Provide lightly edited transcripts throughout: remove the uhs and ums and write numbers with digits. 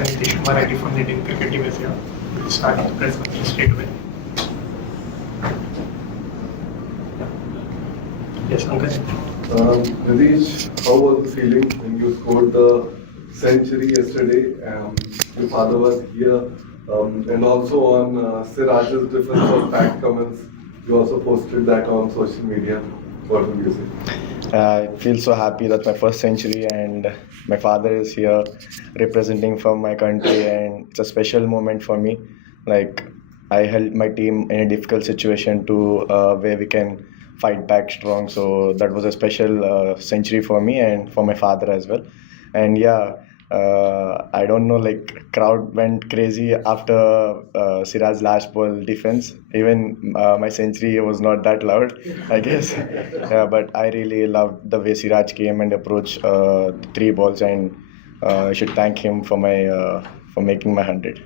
Mr. Nitish Kumar Reddy from the Indian cricket team is here. We'll start the press conference straight away. Yes, Pankaj. Nitish, how was the feeling when you scored the century yesterday? Your father was here, and also on Siraj's difference of back comments. You also posted that on social media. What would you say? I feel so happy that my first century and my father is here representing from my country, and it's a special moment for me. Like, I helped my team in a difficult situation to where we can fight back strong. So that was a special century for me and for my father as well. And yeah, I don't know, like crowd went crazy after Siraj's last ball defense. Even my century was not that loud, I guess. Yeah, but I really loved the way Siraj came and approached the three balls, and I should thank him for making my 100.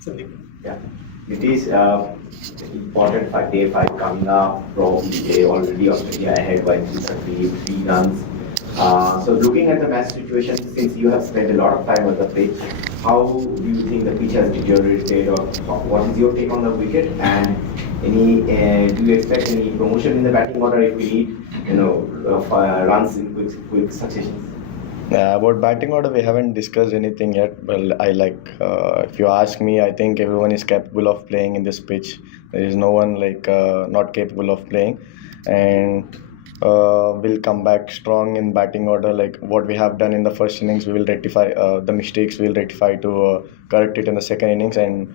Sandeep. Yeah. Nitish, important day 5 coming up, probably they already Australia ahead by 3 runs. So looking at the match situation, since you have spent a lot of time on the pitch, how do you think the pitch has deteriorated, or what is your take on the wicket? And do you expect any promotion in the batting order if we need, runs in quick successions? About batting order, we haven't discussed anything yet. Well, if you ask me, I think everyone is capable of playing in this pitch. There is no one not capable of playing, and we'll come back strong in batting order. Like what we have done in the first innings, we will rectify the mistakes. We'll rectify to correct it in the second innings, and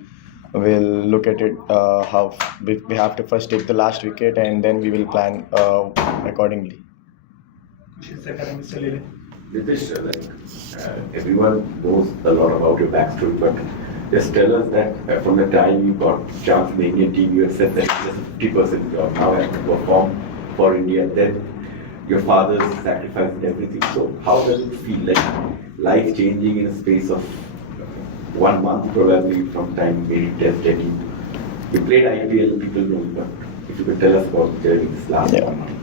we'll look at it how we have to first take the last wicket, and then we will plan accordingly. Mr. Lele. Nitish, everyone knows a lot about your backstory, but just tell us that from the time you got chance in the Indian team, you have said that it's just 50% job. Now have to perform for India. Then your father's sacrificed everything. So how does it feel like life changing in a space of 1 month probably from time maybe test debut? You played IPL, people know, but if you could tell us about the journey this last 1 month.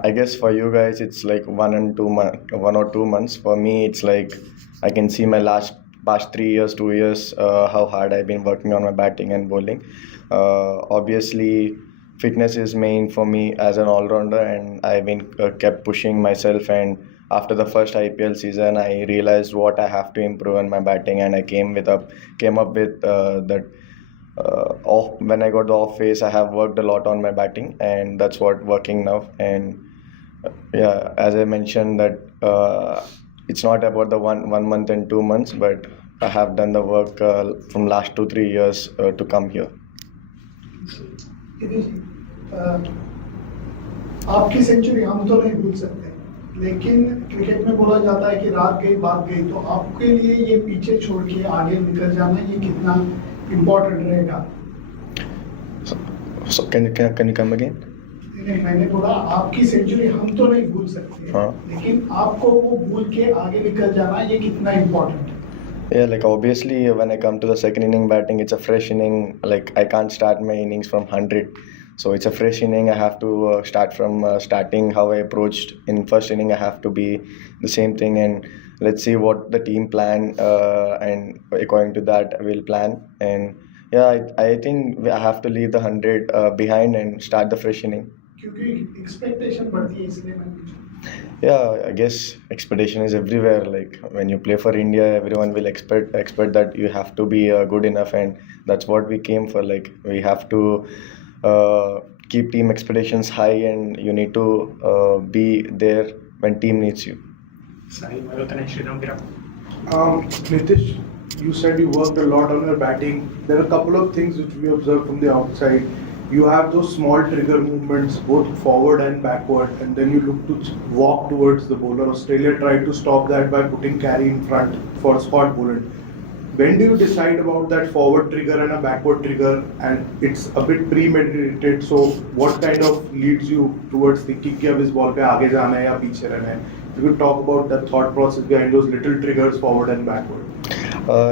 I guess for you guys it's like 1 or 2 months. For me, it's like I can see my past 3 years, 2 years, how hard I've been working on my batting and bowling. Obviously, fitness is main for me as an all-rounder, and I've been kept pushing myself. And after the first IPL season, I realized what I have to improve in my batting, and I came up with that. When I got the off phase, I have worked a lot on my batting, and that's what working now. And yeah, as I mentioned that it's not about the one month and 2 months, but I have done the work from last 2-3 years to come here. आपकी century हम तो नहीं भूल सकते, लेकिन cricket में बोला जाता है कि रात गई बात गई, तो आपके लिए ये पीछे छोड़ के आगे निकल जाना ये कितना इम्पोर्टेंट रहेगा? So can you come again? नहीं, मैंने बोला आपकी सेंचुरी हम तो नहीं भूल सकते, लेकिन आपको वो भूल के आगे निकल जाना ये कितना इम्पोर्टेंट है? Yeah, like obviously when I come to the second inning batting, it's a fresh inning. Like I can't start my innings from 100. So it's a fresh inning. I have to start from starting how I approached in first inning. I have to be the same thing, and let's see what the team plan, and according to that we'll plan. And yeah, I think I have to leave the 100 behind and start the fresh inning. क्योंकि expectation बढ़ती है इसलिए मैंने पूछा. Yeah, I guess expectation is everywhere. Like when you play for India, everyone will expect that you have to be good enough, and that's what we came for. Like we have to keep team expectations high, and you need to be there when team needs you. Nitish, you said you worked a lot on your batting. There are a couple of things which we observed from the outside. You have those small trigger movements both forward and backward, and then you look to walk towards the bowler. Australia tried to stop that by putting Carey in front for spot bowling. When do you decide about that forward trigger and a backward trigger, and it's a bit premeditated, so what kind of leads you towards thinking कि अब इस ball पे आगे जाना है या पीछे रहना है? You could talk about the thought process behind those little triggers forward and backward.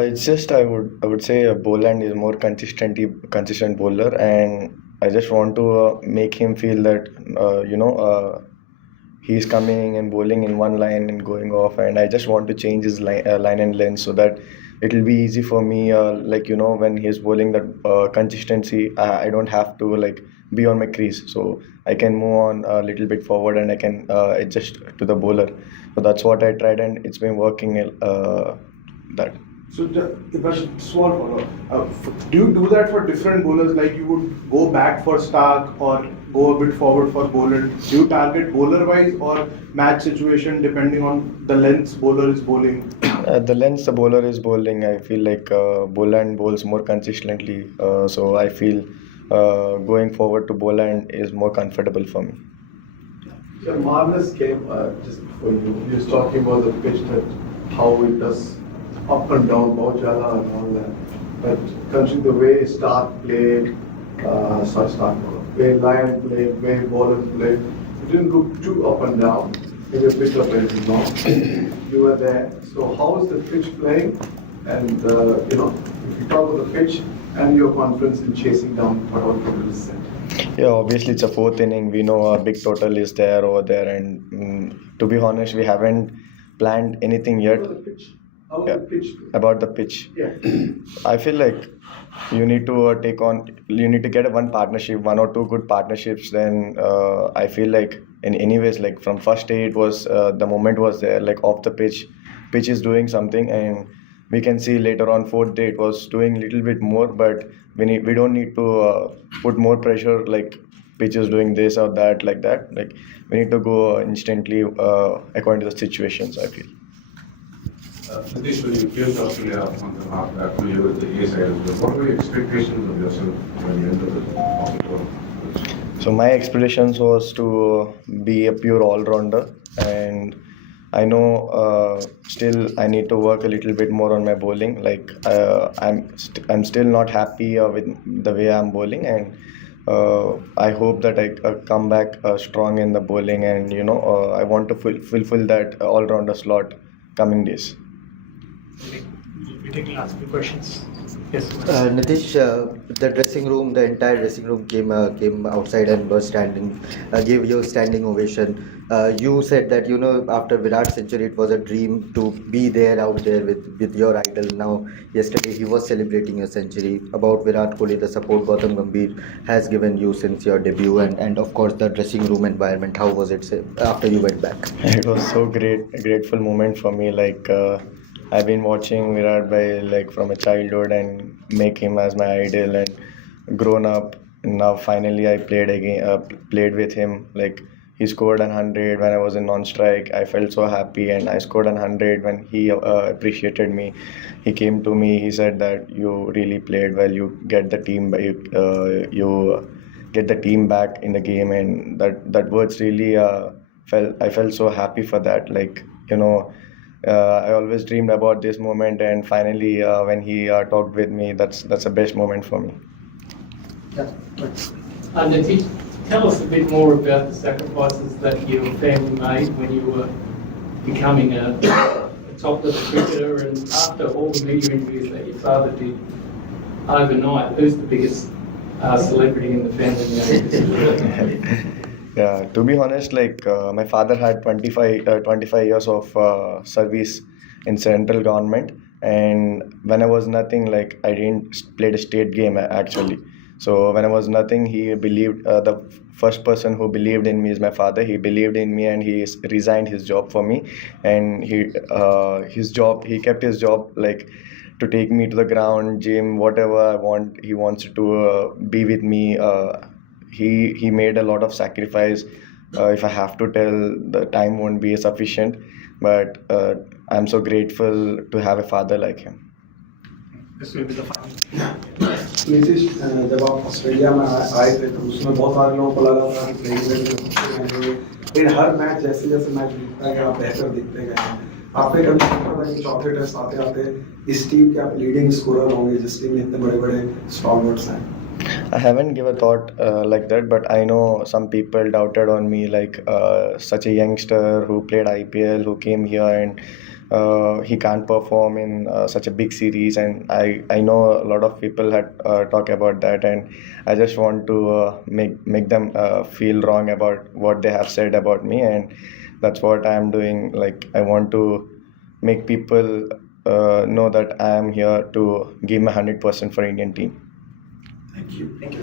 It's just I would say Boland is more consistent bowler, and I just want to make him feel that he's coming and bowling in one line and going off, and I just want to change his line and length so that it'll be easy for me. Like when he's bowling, that consistency, I don't have to like be on my crease, so I can move on a little bit forward and I can adjust to the bowler. So that's what I tried, and it's been working. That. So, if a small follow-up, do you do that for different bowlers? Like you would go back for Stark or go a bit forward for Boland? Do you target bowler-wise or match situation depending on the lengths bowler is bowling? The length the bowler is bowling, I feel like Boland bowls more consistently. So I feel going forward to Boland is more comfortable for me. Yeah, Marnus came just before you. He was talking about the pitch, that how it does up and down, bahut zyada and all that. But considering the way Stark played, Lion played, way Boland played, it didn't look too up and down. Maybe a bit of anything wrong. You were there. So how is the pitch playing? And if you talk about the pitch and your confidence in chasing down what all total is set. Yeah, obviously it's a fourth inning. We know a big total is there over there, and to be honest, we haven't planned anything yet. How about the pitch? How about Yeah, the pitch? about the pitch. Yeah. I feel like you need to you need to get one partnership, one or two good partnerships. Then I feel like in anyways, like from first day, it was the moment was there, like off the pitch is doing something, and we can see later on fourth day it was doing a little bit more, but we don't need to put more pressure like pitch is doing this or that like that. Like we need to go instantly according to the situations, I feel. Nitish, when you came to Australia on the half back, when you were with the A side as well, what were your expectations of yourself when you entered the hospital? So my expectations was to be a pure all-rounder, and I know still I need to work a little bit more on my bowling. Like I'm still not happy with the way I'm bowling, and I hope that I come back strong in the bowling, and I want to fulfill that all-rounder slot coming days. We take last few questions. Yes. Nitish, the dressing room, the entire dressing room came outside and was standing, gave you a standing ovation. You said that after Virat's century, it was a dream to be there out there with your idol. Now, yesterday he was celebrating a century. About Virat Kohli, the support Gautam Gambhir has given you since your debut, and of course the dressing room environment. How was it after you went back? It was so great, a grateful moment for me. Like I've been watching Virat by like from a childhood and make him as my idol, and grown up. And now finally I played with him. Like he scored 100 when I was in non-strike. I felt so happy, and I scored 100 when he appreciated me. He came to me. He said that you really played well. You get the team, you get the team back in the game, and that words really I felt so happy for that. Like I always dreamed about this moment, and finally when he talked with me, that's the best moment for me. Yeah. Nitish, tell us a bit more about the sacrifices that your family made when you were becoming a top-level cricketer, and after all the media interviews that your father did overnight, who's the biggest celebrity in the family now? Yeah, to be honest, like my father had 25 years of service in central government, and when I was nothing, like I didn't play the state game actually. So when I was nothing, he believed, the first person who believed in me is my father. He believed in me, and he resigned his job for me, and he kept his job, like to take me to the ground, gym, whatever I want. He wants to be with me. He made a lot of sacrifice. If I have to tell, the time won't be sufficient, but I'm so grateful to have a father like him. This will be the final. Nitish जब आप Australia में आए थे तो उसमें बहुत सारे लोगों को लगा था कि लेकिन हर मैच जैसे जैसे मैच बीतता गया आप बेहतर दिखते गए आपने कभी सोचा था कि चौथे टेस्ट आते आते इस टीम के आप लीडिंग स्कोरर होंगे जिस टीम में इतने बड़े बड़े स्टॉलवर्ड्स हैं? I haven't given a thought like that, but I know some people doubted on me, like such a youngster who played IPL, who came here, and he can't perform in such a big series. And I know a lot of people had talk about that, and I just want to make them feel wrong about what they have said about me, and that's what I am doing. Like I want to make people know that I am here to give my 100% for Indian team. Thank you. Thank you.